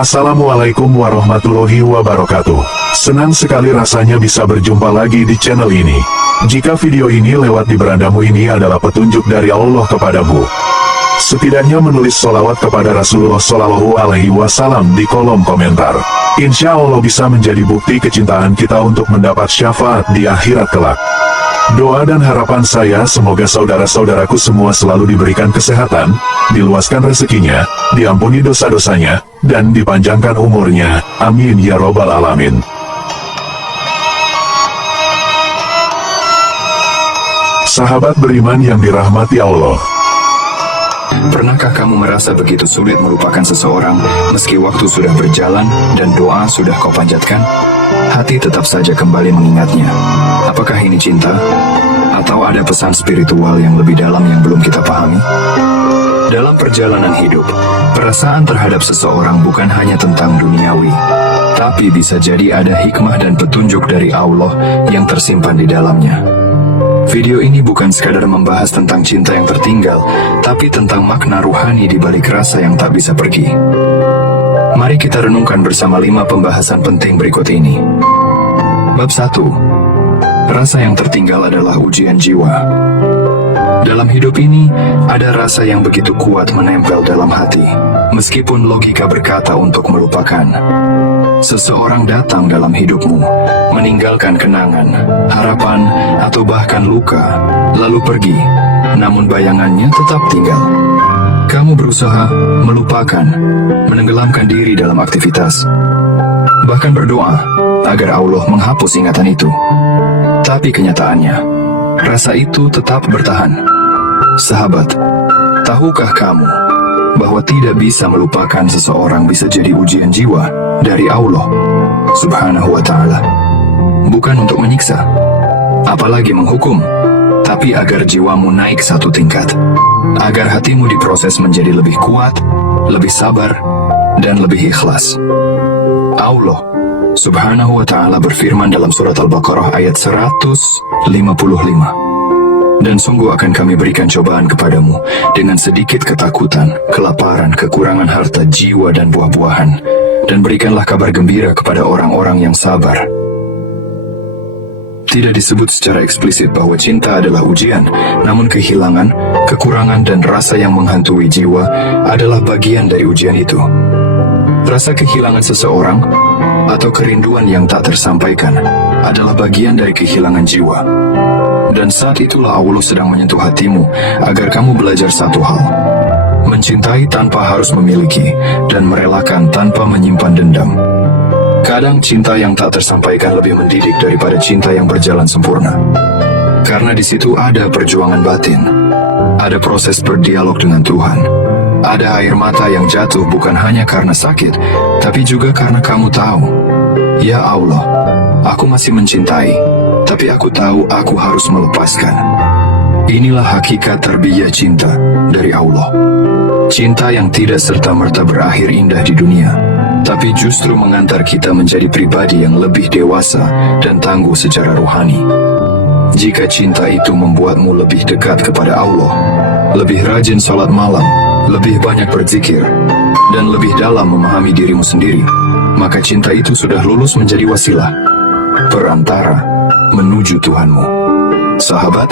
Assalamualaikum warahmatullahi wabarakatuh. Senang sekali rasanya bisa berjumpa lagi di channel ini. Jika video ini lewat di berandamu ini adalah petunjuk dari Allah kepadamu, setidaknya menulis sholawat kepada Rasulullah Shallallahu Alaihi Wasallam di kolom komentar. Insya Allah bisa menjadi bukti kecintaan kita untuk mendapat syafaat di akhirat kelak. Doa dan harapan saya semoga saudara-saudaraku semua selalu diberikan kesehatan, diluaskan rezekinya, diampuni dosa-dosanya, dan dipanjangkan umurnya. Amin ya robbal alamin. Sahabat beriman yang dirahmati Allah, pernahkah kamu merasa begitu sulit melupakan seseorang meski waktu sudah berjalan dan doa sudah kau panjatkan? Hati tetap saja kembali mengingatnya. Apakah ini cinta? Atau ada pesan spiritual yang lebih dalam yang belum kita pahami? Dalam perjalanan hidup, perasaan terhadap seseorang bukan hanya tentang duniawi, tapi bisa jadi ada hikmah dan petunjuk dari Allah yang tersimpan di dalamnya. Video ini bukan sekadar membahas tentang cinta yang tertinggal, tapi tentang makna ruhani di balik rasa yang tak bisa pergi. Mari kita renungkan bersama 5 pembahasan penting berikut ini. Bab 1. Rasa yang tertinggal adalah ujian jiwa. Dalam hidup ini, ada rasa yang begitu kuat menempel dalam hati, meskipun logika berkata untuk melupakan. Seseorang datang dalam hidupmu, meninggalkan kenangan, harapan, atau bahkan luka, lalu pergi, namun bayangannya tetap tinggal. Kamu berusaha melupakan, menenggelamkan diri dalam aktivitas, bahkan berdoa agar Allah menghapus ingatan itu. Tapi kenyataannya, rasa itu tetap bertahan. Sahabat, tahukah kamu bahwa tidak bisa melupakan seseorang bisa jadi ujian jiwa dari Allah Subhanahu wa Ta'ala? Bukan untuk menyiksa, apalagi menghukum, tapi agar jiwamu naik satu tingkat, agar hatimu diproses menjadi lebih kuat, lebih sabar, dan lebih ikhlas. Allah Subhanahu wa Ta'ala berfirman dalam surat Al-Baqarah ayat 155. Dan sungguh akan kami berikan cobaan kepadamu dengan sedikit ketakutan, kelaparan, kekurangan harta, jiwa, dan buah-buahan. Dan berikanlah kabar gembira kepada orang-orang yang sabar. Tidak disebut secara eksplisit bahwa cinta adalah ujian, namun kehilangan, kekurangan, dan rasa yang menghantui jiwa adalah bagian dari ujian itu. Rasa kehilangan seseorang atau kerinduan yang tak tersampaikan adalah bagian dari kehilangan jiwa. Dan saat itulah Allah sedang menyentuh hatimu agar kamu belajar satu hal: mencintai tanpa harus memiliki, dan merelakan tanpa menyimpan dendam. Kadang cinta yang tak tersampaikan lebih mendidik daripada cinta yang berjalan sempurna. Karena di situ ada perjuangan batin, ada proses berdialog dengan Tuhan, ada air mata yang jatuh bukan hanya karena sakit, tapi juga karena kamu tahu, ya Allah, aku masih mencintai, tapi aku tahu aku harus melepaskan. Inilah hakikat tarbiyah cinta dari Allah. Cinta yang tidak serta-merta berakhir indah di dunia, tapi justru mengantar kita menjadi pribadi yang lebih dewasa dan tangguh secara rohani. Jika cinta itu membuatmu lebih dekat kepada Allah, lebih rajin salat malam, lebih banyak berzikir, dan lebih dalam memahami dirimu sendiri, maka cinta itu sudah lulus menjadi wasilah, perantara menuju Tuhanmu. Sahabat,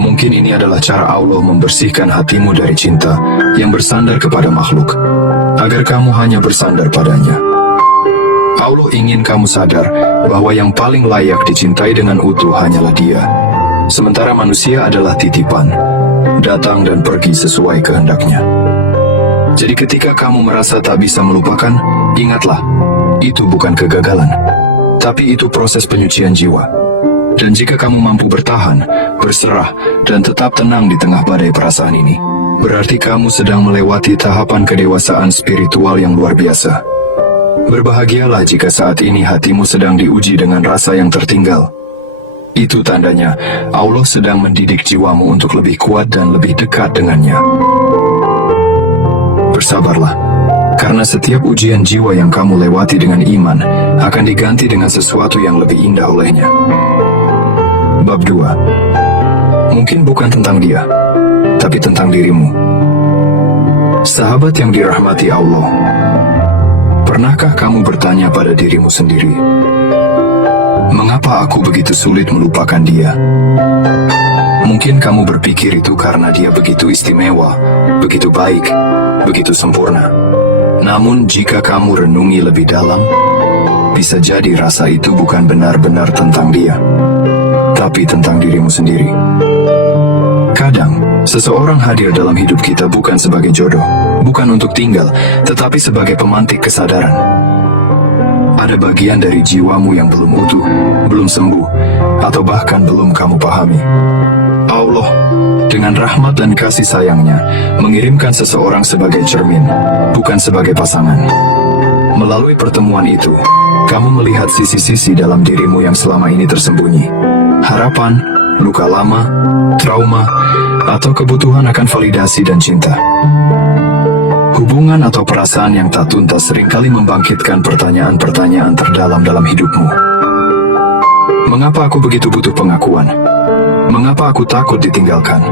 mungkin ini adalah cara Allah membersihkan hatimu dari cinta yang bersandar kepada makhluk, agar kamu hanya bersandar padanya. Allah ingin kamu sadar bahwa yang paling layak dicintai dengan utuh hanyalah Dia, sementara manusia adalah titipan, datang dan pergi sesuai kehendaknya. Jadi ketika kamu merasa tak bisa melupakan, ingatlah, itu bukan kegagalan, tapi itu proses penyucian jiwa. Dan jika kamu mampu bertahan, berserah, dan tetap tenang di tengah badai perasaan ini, berarti kamu sedang melewati tahapan kedewasaan spiritual yang luar biasa. Berbahagialah jika saat ini hatimu sedang diuji dengan rasa yang tertinggal. Itu tandanya Allah sedang mendidik jiwamu untuk lebih kuat dan lebih dekat dengannya. Bersabarlah, karena setiap ujian jiwa yang kamu lewati dengan iman akan diganti dengan sesuatu yang lebih indah olehnya. Bab 2. Mungkin bukan tentang dia, tapi tentang dirimu. Sahabat yang dirahmati Allah, Pernahkah kamu bertanya pada dirimu sendiri, mengapa aku begitu sulit melupakan dia? Mungkin kamu berpikir itu karena dia begitu istimewa, begitu baik, begitu sempurna. Namun jika kamu renungi lebih dalam, bisa jadi rasa itu bukan benar-benar tentang dia, tapi tentang dirimu sendiri. Kadang, seseorang hadir dalam hidup kita bukan sebagai jodoh, bukan untuk tinggal, tetapi sebagai pemantik kesadaran. Ada bagian dari jiwamu yang belum utuh, belum sembuh, atau bahkan belum kamu pahami. Allah, dengan rahmat dan kasih sayangnya, mengirimkan seseorang sebagai cermin, bukan sebagai pasangan. Melalui pertemuan itu, kamu melihat sisi-sisi dalam dirimu yang selama ini tersembunyi. Harapan, luka lama, trauma, atau kebutuhan akan validasi dan cinta. Hubungan atau perasaan yang tak tuntas seringkali membangkitkan pertanyaan-pertanyaan terdalam dalam hidupmu. Mengapa aku begitu butuh pengakuan? Mengapa aku takut ditinggalkan?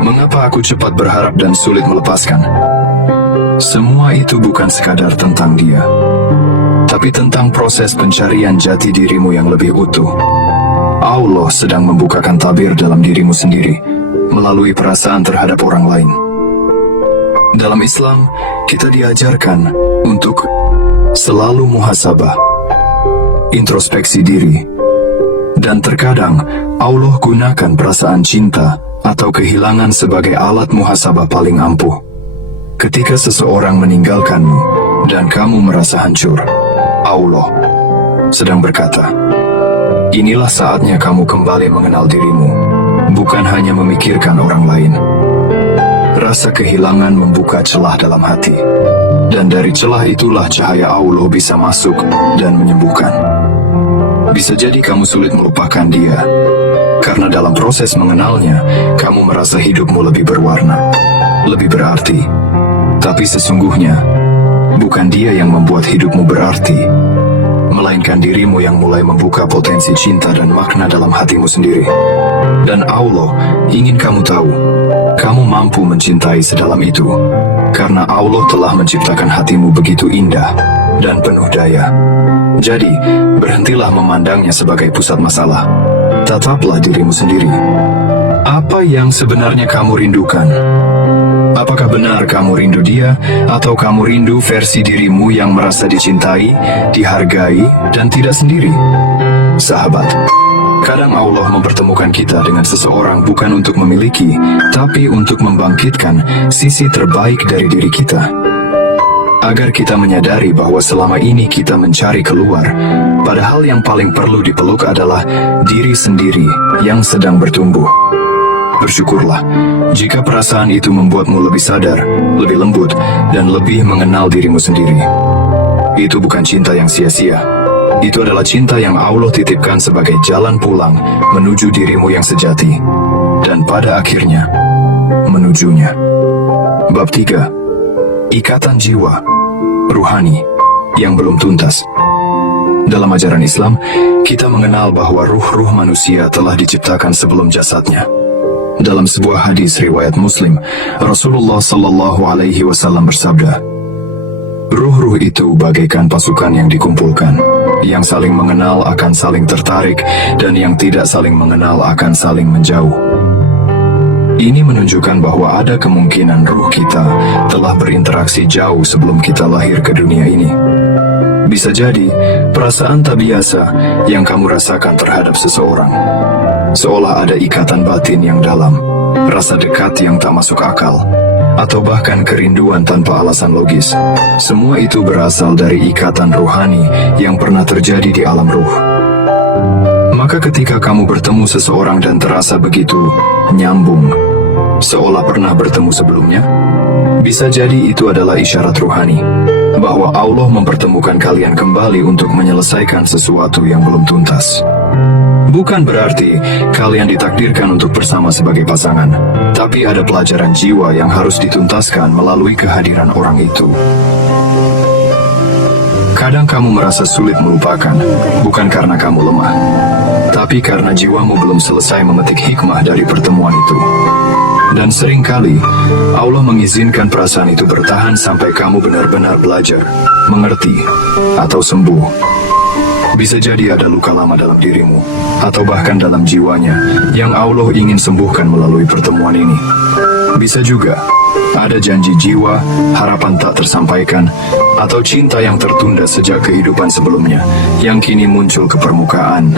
Mengapa aku cepat berharap dan sulit melepaskan? Semua itu bukan sekadar tentang dia, tapi tentang proses pencarian jati dirimu yang lebih utuh. Allah sedang membukakan tabir dalam dirimu sendiri melalui perasaan terhadap orang lain. Dalam Islam, kita diajarkan untuk selalu muhasabah, introspeksi diri, dan terkadang Allah gunakan perasaan cinta atau kehilangan sebagai alat muhasabah paling ampuh. Ketika seseorang meninggalkanmu dan kamu merasa hancur, Allah sedang berkata, inilah saatnya kamu kembali mengenal dirimu, bukan hanya memikirkan orang lain. Rasa kehilangan membuka celah dalam hati, dan dari celah itulah cahaya Allah bisa masuk dan menyembuhkan. Bisa jadi kamu sulit melupakan dia, karena dalam proses mengenalnya, kamu merasa hidupmu lebih berwarna, lebih berarti. Tapi sesungguhnya, bukan dia yang membuat hidupmu berarti, melainkan dirimu yang mulai membuka potensi cinta dan makna dalam hatimu sendiri. Dan Allah ingin kamu tahu, kamu mampu mencintai sedalam itu, karena Allah telah menciptakan hatimu begitu indah dan penuh daya. Jadi, berhentilah memandangnya sebagai pusat masalah. Tataplah dirimu sendiri. Apa yang sebenarnya kamu rindukan? Apakah benar kamu rindu dia, atau kamu rindu versi dirimu yang merasa dicintai, dihargai, dan tidak sendiri? Sahabat, kadang Allah mempertemukan kita dengan seseorang bukan untuk memiliki, tapi untuk membangkitkan sisi terbaik dari diri kita. Agar kita menyadari bahwa selama ini kita mencari keluar, padahal yang paling perlu dipeluk adalah diri sendiri yang sedang bertumbuh. Bersyukurlah jika perasaan itu membuatmu lebih sadar, lebih lembut, dan lebih mengenal dirimu sendiri. Itu bukan cinta yang sia-sia. Itu adalah cinta yang Allah titipkan sebagai jalan pulang menuju dirimu yang sejati, dan pada akhirnya menujunya. Bab 3. Ikatan jiwa ruhani yang belum tuntas. Dalam ajaran Islam, kita mengenal bahwa ruh-ruh manusia telah diciptakan sebelum jasadnya. Dalam sebuah hadis riwayat Muslim, Rasulullah Sallallahu Alaihi Wasallam bersabda, ruh-ruh itu bagaikan pasukan yang dikumpulkan, yang saling mengenal akan saling tertarik, dan yang tidak saling mengenal akan saling menjauh. Ini menunjukkan bahwa ada kemungkinan ruh kita telah berinteraksi jauh sebelum kita lahir ke dunia ini. Bisa jadi, perasaan tak biasa yang kamu rasakan terhadap seseorang, seolah ada ikatan batin yang dalam, rasa dekat yang tak masuk akal, atau bahkan kerinduan tanpa alasan logis. Semua itu berasal dari ikatan rohani yang pernah terjadi di alam ruh. Maka ketika kamu bertemu seseorang dan terasa begitu nyambung, seolah pernah bertemu sebelumnya, bisa jadi itu adalah isyarat rohani, bahwa Allah mempertemukan kalian kembali untuk menyelesaikan sesuatu yang belum tuntas. Bukan berarti kalian ditakdirkan untuk bersama sebagai pasangan, tapi ada pelajaran jiwa yang harus dituntaskan melalui kehadiran orang itu. Kadang kamu merasa sulit melupakan, bukan karena kamu lemah, tapi karena jiwamu belum selesai memetik hikmah dari pertemuan itu. Dan seringkali, Allah mengizinkan perasaan itu bertahan sampai kamu benar-benar belajar, mengerti, atau sembuh. Bisa jadi ada luka lama dalam dirimu, atau bahkan dalam jiwanya, yang Allah ingin sembuhkan melalui pertemuan ini. Bisa juga, ada janji jiwa, harapan tak tersampaikan, atau cinta yang tertunda sejak kehidupan sebelumnya, yang kini muncul ke permukaan.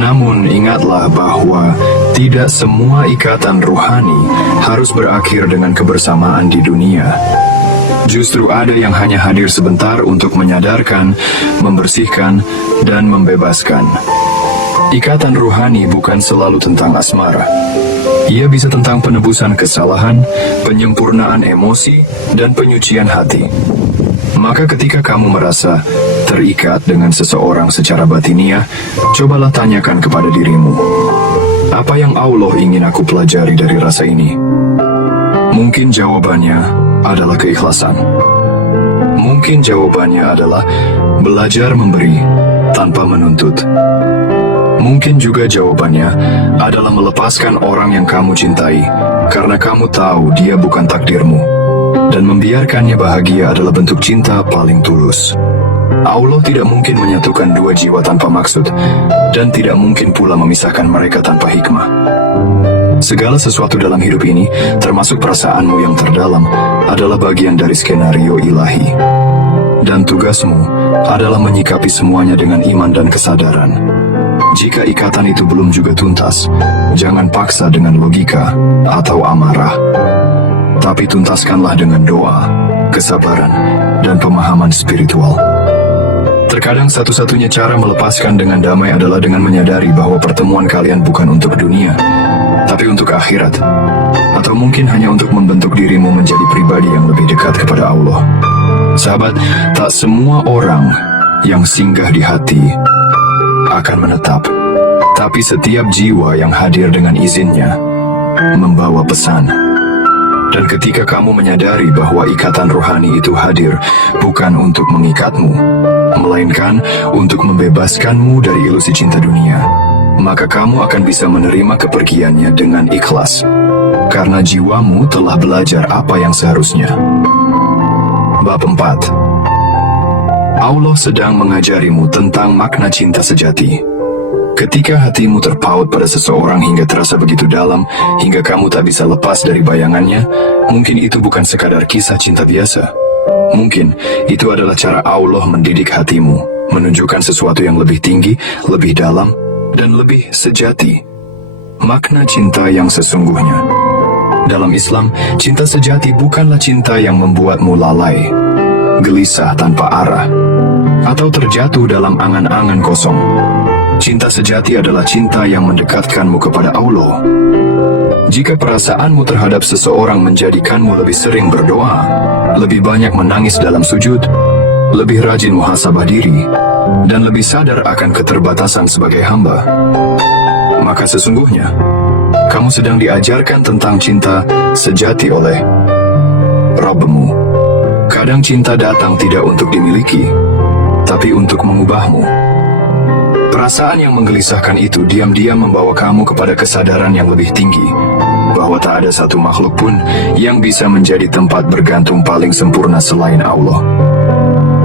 Namun ingatlah bahwa tidak semua ikatan ruhani harus berakhir dengan kebersamaan di dunia. Justru ada yang hanya hadir sebentar untuk menyadarkan, membersihkan, dan membebaskan. Ikatan ruhani bukan selalu tentang asmara. Ia bisa tentang penebusan kesalahan, penyempurnaan emosi, dan penyucian hati. Maka ketika kamu merasa terikat dengan seseorang secara batiniah, cobalah tanyakan kepada dirimu, apa yang Allah ingin aku pelajari dari rasa ini? Mungkin jawabannya adalah keikhlasan. Mungkin jawabannya adalah belajar memberi tanpa menuntut. Mungkin juga jawabannya adalah melepaskan orang yang kamu cintai karena kamu tahu dia bukan takdirmu, dan membiarkannya bahagia adalah bentuk cinta paling tulus. Allah tidak mungkin menyatukan dua jiwa tanpa maksud, dan tidak mungkin pula memisahkan mereka tanpa hikmah. Segala sesuatu dalam hidup ini, termasuk perasaanmu yang terdalam, adalah bagian dari skenario ilahi. Dan tugasmu adalah menyikapi semuanya dengan iman dan kesadaran. Jika ikatan itu belum juga tuntas, jangan paksa dengan logika atau amarah. Tapi tuntaskanlah dengan doa, kesabaran, dan pemahaman spiritual. Terkadang satu-satunya cara melepaskan dengan damai adalah dengan menyadari bahwa pertemuan kalian bukan untuk dunia, tapi untuk akhirat. Atau mungkin hanya untuk membentuk dirimu menjadi pribadi yang lebih dekat kepada Allah. Sahabat, tak semua orang yang singgah di hati akan menetap, tapi setiap jiwa yang hadir dengan izinnya membawa pesan. Dan ketika kamu menyadari bahwa ikatan rohani itu hadir bukan untuk mengikatmu, melainkan untuk membebaskanmu dari ilusi cinta dunia, maka kamu akan bisa menerima kepergiannya dengan ikhlas, karena jiwamu telah belajar apa yang seharusnya. Bab 4. Allah sedang mengajarimu tentang makna cinta sejati. Ketika hatimu terpaut pada seseorang hingga terasa begitu dalam, hingga kamu tak bisa lepas dari bayangannya, mungkin itu bukan sekadar kisah cinta biasa. Mungkin itu adalah cara Allah mendidik hatimu, menunjukkan sesuatu yang lebih tinggi, lebih dalam, dan lebih sejati. Makna cinta yang sesungguhnya. Dalam Islam, cinta sejati bukanlah cinta yang membuatmu lalai, gelisah tanpa arah, atau terjatuh dalam angan-angan kosong. Cinta sejati adalah cinta yang mendekatkanmu kepada Allah. Jika perasaanmu terhadap seseorang menjadikanmu lebih sering berdoa, lebih banyak menangis dalam sujud, lebih rajin muhasabah diri, dan lebih sadar akan keterbatasan sebagai hamba, maka sesungguhnya kamu sedang diajarkan tentang cinta sejati oleh Rabbmu. Kadang cinta datang tidak untuk dimiliki, tapi untuk mengubahmu. Perasaan yang menggelisahkan itu diam-diam membawa kamu kepada kesadaran yang lebih tinggi, bahwa tak ada satu makhluk pun yang bisa menjadi tempat bergantung paling sempurna selain Allah.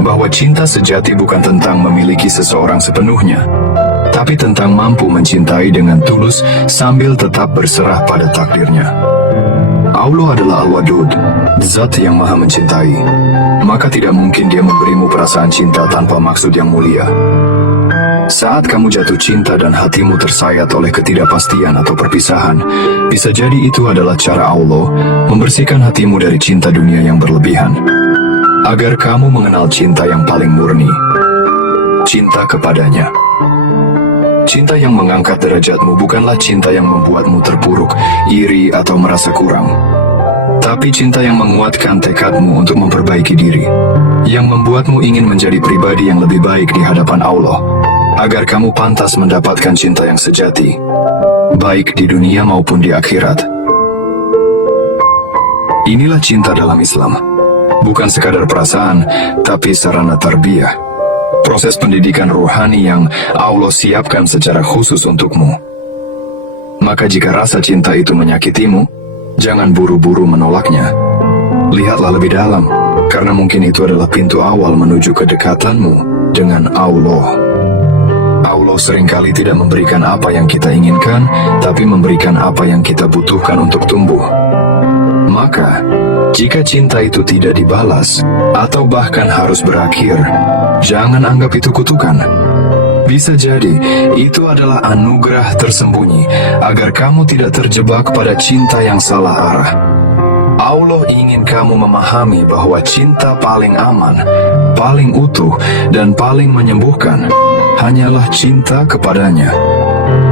Bahwa cinta sejati bukan tentang memiliki seseorang sepenuhnya, tapi tentang mampu mencintai dengan tulus sambil tetap berserah pada takdirnya. Allah adalah Al-Wadud, zat yang maha mencintai. Maka tidak mungkin dia memberimu perasaan cinta tanpa maksud yang mulia. Saat kamu jatuh cinta dan hatimu tersayat oleh ketidakpastian atau perpisahan, bisa jadi itu adalah cara Allah membersihkan hatimu dari cinta dunia yang berlebihan, agar kamu mengenal cinta yang paling murni, cinta kepadanya. Cinta yang mengangkat derajatmu bukanlah cinta yang membuatmu terpuruk, iri, atau merasa kurang, tapi cinta yang menguatkan tekadmu untuk memperbaiki diri, yang membuatmu ingin menjadi pribadi yang lebih baik di hadapan Allah, agar kamu pantas mendapatkan cinta yang sejati, baik di dunia maupun di akhirat. Inilah cinta dalam Islam, bukan sekadar perasaan, tapi sarana tarbiyah, proses pendidikan rohani yang Allah siapkan secara khusus untukmu. Maka jika rasa cinta itu menyakitimu, Jangan buru-buru menolaknya. Lihatlah lebih dalam, karena mungkin itu adalah pintu awal menuju kedekatanmu dengan Allah. Allah seringkali tidak memberikan apa yang kita inginkan, tapi memberikan apa yang kita butuhkan untuk tumbuh. Maka, jika cinta itu tidak dibalas, atau bahkan harus berakhir, jangan anggap itu kutukan. Bisa jadi, itu adalah anugerah tersembunyi, agar kamu tidak terjebak pada cinta yang salah arah. Allah ingin kamu memahami bahwa cinta paling aman, paling utuh, dan paling menyembuhkan hanyalah cinta kepadanya.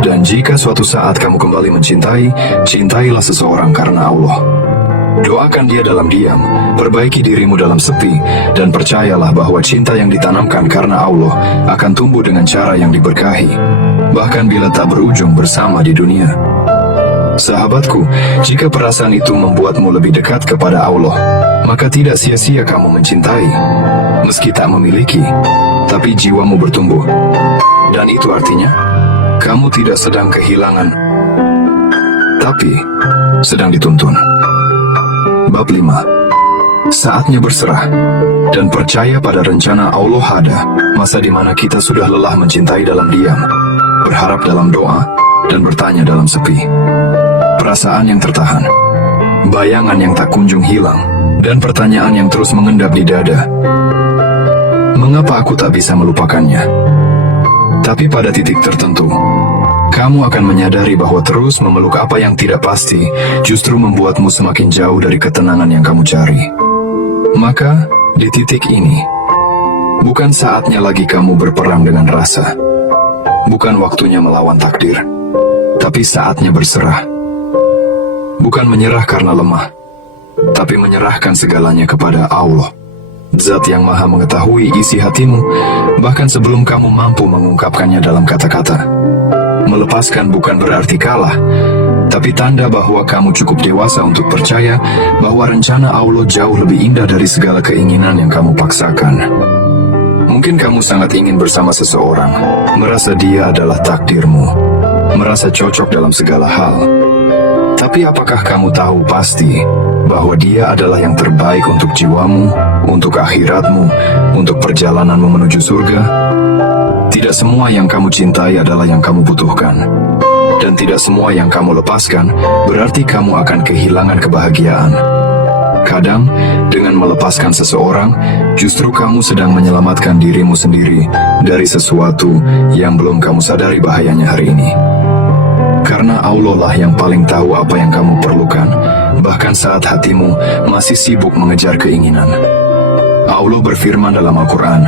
Dan jika suatu saat kamu kembali mencintai, cintailah seseorang karena Allah. Doakan dia dalam diam, perbaiki dirimu dalam sepi, dan percayalah bahwa cinta yang ditanamkan karena Allah akan tumbuh dengan cara yang diberkahi, bahkan bila tak berujung bersama di dunia. Sahabatku, jika perasaan itu membuatmu lebih dekat kepada Allah, maka tidak sia-sia kamu mencintai. Meski tak memiliki, tapi jiwamu bertumbuh. Dan itu artinya, kamu tidak sedang kehilangan, tapi sedang dituntun. Bab 5. Saatnya berserah dan percaya pada rencana Allah. Ada masa di mana kita sudah lelah mencintai dalam diam, berharap dalam doa, dan bertanya dalam sepi. Perasaan yang tertahan, bayangan yang tak kunjung hilang, dan pertanyaan yang terus mengendap di dada. Mengapa aku tak bisa melupakannya? Tapi pada titik tertentu, kamu akan menyadari bahwa terus memeluk apa yang tidak pasti justru membuatmu semakin jauh dari ketenangan yang kamu cari. Maka, di titik ini, bukan saatnya lagi kamu berperang dengan rasa. Bukan waktunya melawan takdir, tapi saatnya berserah. Bukan menyerah karena lemah, tapi menyerahkan segalanya kepada Allah, Zat yang maha mengetahui isi hatimu, bahkan sebelum kamu mampu mengungkapkannya dalam kata-kata. Melepaskan bukan berarti kalah, tapi tanda bahwa kamu cukup dewasa untuk percaya bahwa rencana Allah jauh lebih indah dari segala keinginan yang kamu paksakan. Mungkin kamu sangat ingin bersama seseorang, merasa dia adalah takdirmu, merasa cocok dalam segala hal. Tapi apakah kamu tahu pasti bahwa dia adalah yang terbaik untuk jiwamu, untuk akhiratmu, untuk perjalananmu menuju surga? Tidak semua yang kamu cintai adalah yang kamu butuhkan. Dan tidak semua yang kamu lepaskan berarti kamu akan kehilangan kebahagiaan. Kadang, dengan melepaskan seseorang, justru kamu sedang menyelamatkan dirimu sendiri dari sesuatu yang belum kamu sadari bahayanya hari ini. Karena Allah lah yang paling tahu apa yang kamu perlukan, bahkan saat hatimu masih sibuk mengejar keinginan. Allah berfirman dalam Al-Quran,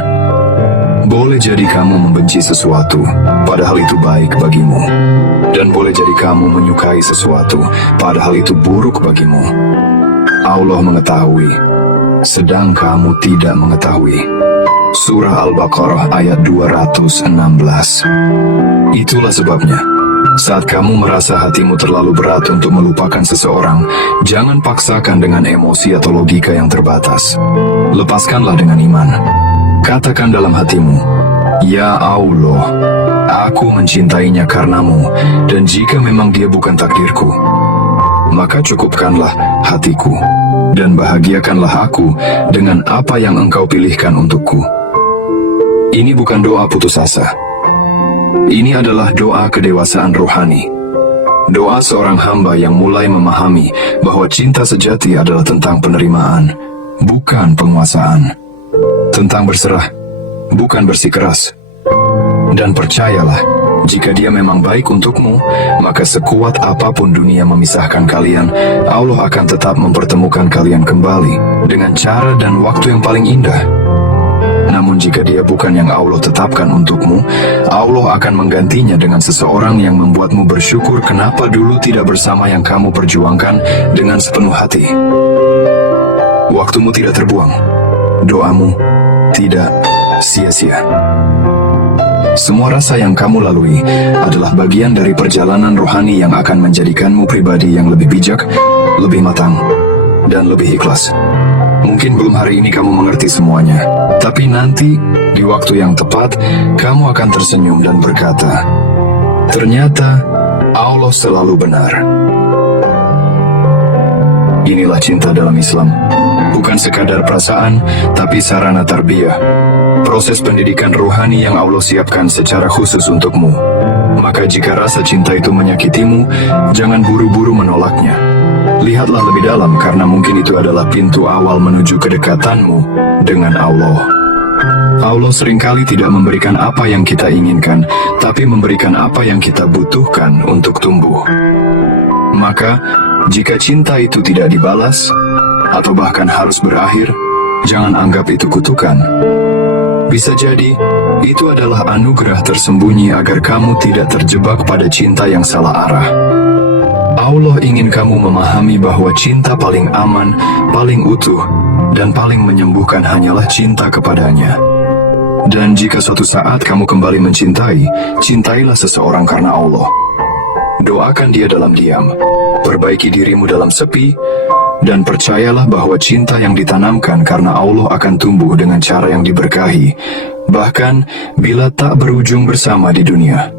boleh jadi kamu membenci sesuatu, padahal itu baik bagimu. Dan boleh jadi kamu menyukai sesuatu, padahal itu buruk bagimu. Allah mengetahui, sedang kamu tidak mengetahui. Surah Al-Baqarah ayat 216. Itulah sebabnya, saat kamu merasa hatimu terlalu berat untuk melupakan seseorang, jangan paksakan dengan emosi atau logika yang terbatas. Lepaskanlah dengan iman. Katakan dalam hatimu, ya Allah, aku mencintainya karenamu, dan jika memang dia bukan takdirku, maka cukupkanlah hatiku, dan bahagiakanlah aku dengan apa yang engkau pilihkan untukku. Ini bukan doa putus asa. Ini adalah doa kedewasaan rohani. Doa seorang hamba yang mulai memahami bahwa cinta sejati adalah tentang penerimaan, bukan penguasaan. Tentang berserah, bukan bersikeras. Dan percayalah, jika dia memang baik untukmu, maka sekuat apapun dunia memisahkan kalian, Allah akan tetap mempertemukan kalian kembali dengan cara dan waktu yang paling indah. Namun jika dia bukan yang Allah tetapkan untukmu, Allah akan menggantinya dengan seseorang yang membuatmu bersyukur kenapa dulu tidak bersama yang kamu perjuangkan dengan sepenuh hati. Waktumu tidak terbuang, doamu tidak sia-sia. Semua rasa yang kamu lalui adalah bagian dari perjalanan rohani yang akan menjadikanmu pribadi yang lebih bijak, lebih matang, dan lebih ikhlas. Mungkin belum hari ini kamu mengerti semuanya, tapi nanti, di waktu yang tepat, kamu akan tersenyum dan berkata, ternyata Allah selalu benar. Inilah cinta dalam Islam. Bukan sekadar perasaan, tapi sarana tarbiyah. Proses pendidikan rohani yang Allah siapkan secara khusus untukmu. Maka jika rasa cinta itu menyakitimu, jangan buru-buru menolaknya. Lihatlah lebih dalam karena mungkin itu adalah pintu awal menuju kedekatanmu dengan Allah. Allah seringkali tidak memberikan apa yang kita inginkan, tapi memberikan apa yang kita butuhkan untuk tumbuh. Maka, jika cinta itu tidak dibalas, atau bahkan harus berakhir, jangan anggap itu kutukan. Bisa jadi, itu adalah anugerah tersembunyi agar kamu tidak terjebak pada cinta yang salah arah. Allah ingin kamu memahami bahwa cinta paling aman, paling utuh, dan paling menyembuhkan hanyalah cinta kepadanya. Dan jika suatu saat kamu kembali mencintai, cintailah seseorang karena Allah. Doakan dia dalam diam, perbaiki dirimu dalam sepi, dan percayalah bahwa cinta yang ditanamkan karena Allah akan tumbuh dengan cara yang diberkahi, bahkan bila tak berujung bersama di dunia.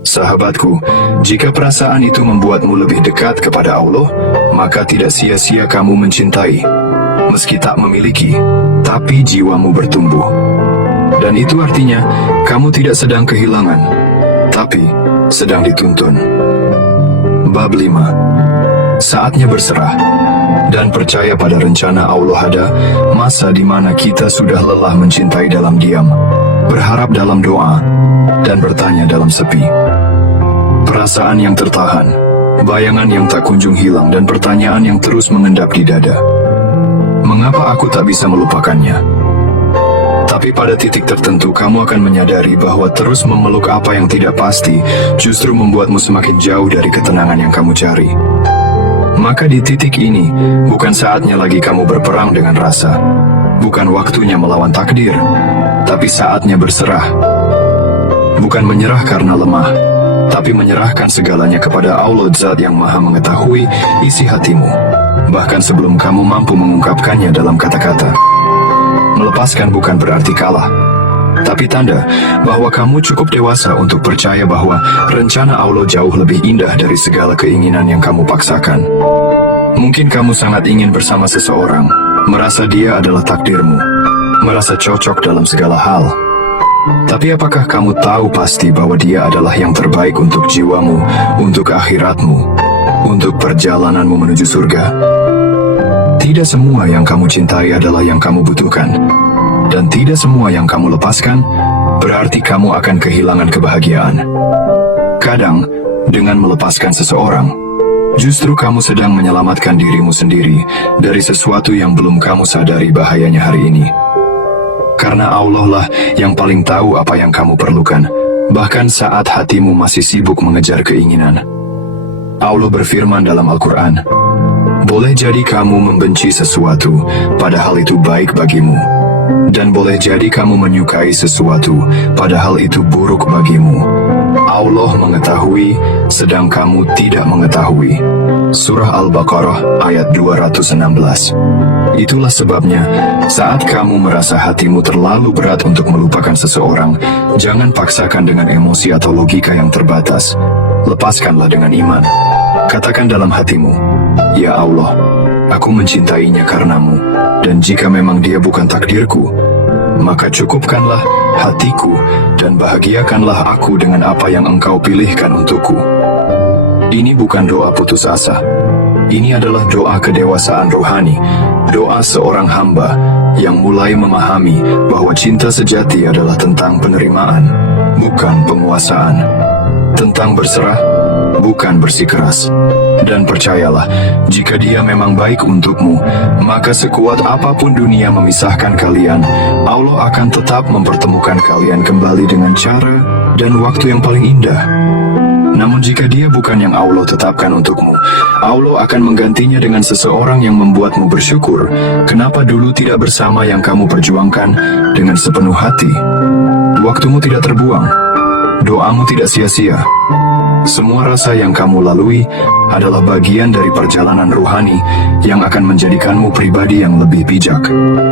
Sahabatku, jika perasaan itu membuatmu lebih dekat kepada Allah, maka tidak sia-sia kamu mencintai. Meski tak memiliki, tapi jiwamu bertumbuh. Dan itu artinya, kamu tidak sedang kehilangan, tapi sedang dituntun. Bab 5. Saatnya berserah dan percaya pada rencana Allah. Ada masa di mana kita sudah lelah mencintai dalam diam, berharap dalam doa, dan bertanya dalam sepi. Perasaan yang tertahan, bayangan yang tak kunjung hilang, dan pertanyaan yang terus mengendap di dada. Mengapa aku tak bisa melupakannya? Tapi pada titik tertentu kamu akan menyadari bahwa terus memeluk apa yang tidak pasti justru membuatmu semakin jauh dari ketenangan yang kamu cari. Maka di titik ini, bukan saatnya lagi kamu berperang dengan rasa. Bukan waktunya melawan takdir, tapi saatnya berserah. Bukan menyerah karena lemah, tapi menyerahkan segalanya kepada Allah, Zat yang Maha mengetahui isi hatimu, bahkan sebelum kamu mampu mengungkapkannya dalam kata-kata. Melepaskan bukan berarti kalah, tapi tanda bahwa kamu cukup dewasa untuk percaya bahwa rencana Allah jauh lebih indah dari segala keinginan yang kamu paksakan. Mungkin kamu sangat ingin bersama seseorang, merasa dia adalah takdirmu, merasa cocok dalam segala hal. Tapi apakah kamu tahu pasti bahwa dia adalah yang terbaik untuk jiwamu, untuk akhiratmu, untuk perjalananmu menuju surga? Tidak semua yang kamu cintai adalah yang kamu butuhkan, dan tidak semua yang kamu lepaskan berarti kamu akan kehilangan kebahagiaan. Kadang, dengan melepaskan seseorang, justru kamu sedang menyelamatkan dirimu sendiri dari sesuatu yang belum kamu sadari bahayanya hari ini. Karena Allah lah yang paling tahu apa yang kamu perlukan, bahkan saat hatimu masih sibuk mengejar keinginan. Allah berfirman dalam Al-Quran, boleh jadi kamu membenci sesuatu, padahal itu baik bagimu. Dan boleh jadi kamu menyukai sesuatu, padahal itu buruk bagimu. Allah mengetahui, sedang kamu tidak mengetahui. Surah Al-Baqarah ayat 216. Itulah sebabnya, saat kamu merasa hatimu terlalu berat untuk melupakan seseorang, jangan paksakan dengan emosi atau logika yang terbatas. Lepaskanlah dengan iman. Katakan dalam hatimu, ya Allah, aku mencintainya karenamu, dan jika memang dia bukan takdirku, maka cukupkanlah hatiku dan bahagiakanlah aku dengan apa yang engkau pilihkan untukku. Ini bukan doa putus asa. Ini adalah doa kedewasaan rohani, doa seorang hamba yang mulai memahami bahwa cinta sejati adalah tentang penerimaan, bukan penguasaan. Tentang berserah, bukan bersikeras. Dan percayalah, jika dia memang baik untukmu, maka sekuat apapun dunia memisahkan kalian, Allah akan tetap mempertemukan kalian kembali dengan cara dan waktu yang paling indah. Namun jika dia bukan yang Allah tetapkan untukmu, Allah akan menggantinya dengan seseorang yang membuatmu bersyukur. Kenapa dulu tidak bersama yang kamu perjuangkan dengan sepenuh hati? Waktumu tidak terbuang, doamu tidak sia-sia. Semua rasa yang kamu lalui adalah bagian dari perjalanan rohani yang akan menjadikanmu pribadi yang lebih bijak,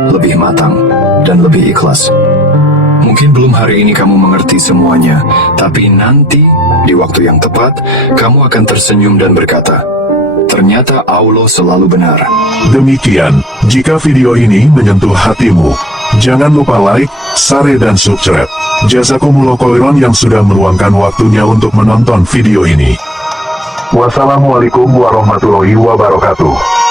lebih matang, dan lebih ikhlas. Mungkin belum hari ini kamu mengerti semuanya, tapi nanti, di waktu yang tepat, kamu akan tersenyum dan berkata, ternyata Allah selalu benar. Demikian, jika video ini menyentuh hatimu, jangan lupa like, share dan subscribe. Jazakumullah khairan yang sudah meluangkan waktunya untuk menonton video ini. Wassalamualaikum warahmatullahi wabarakatuh.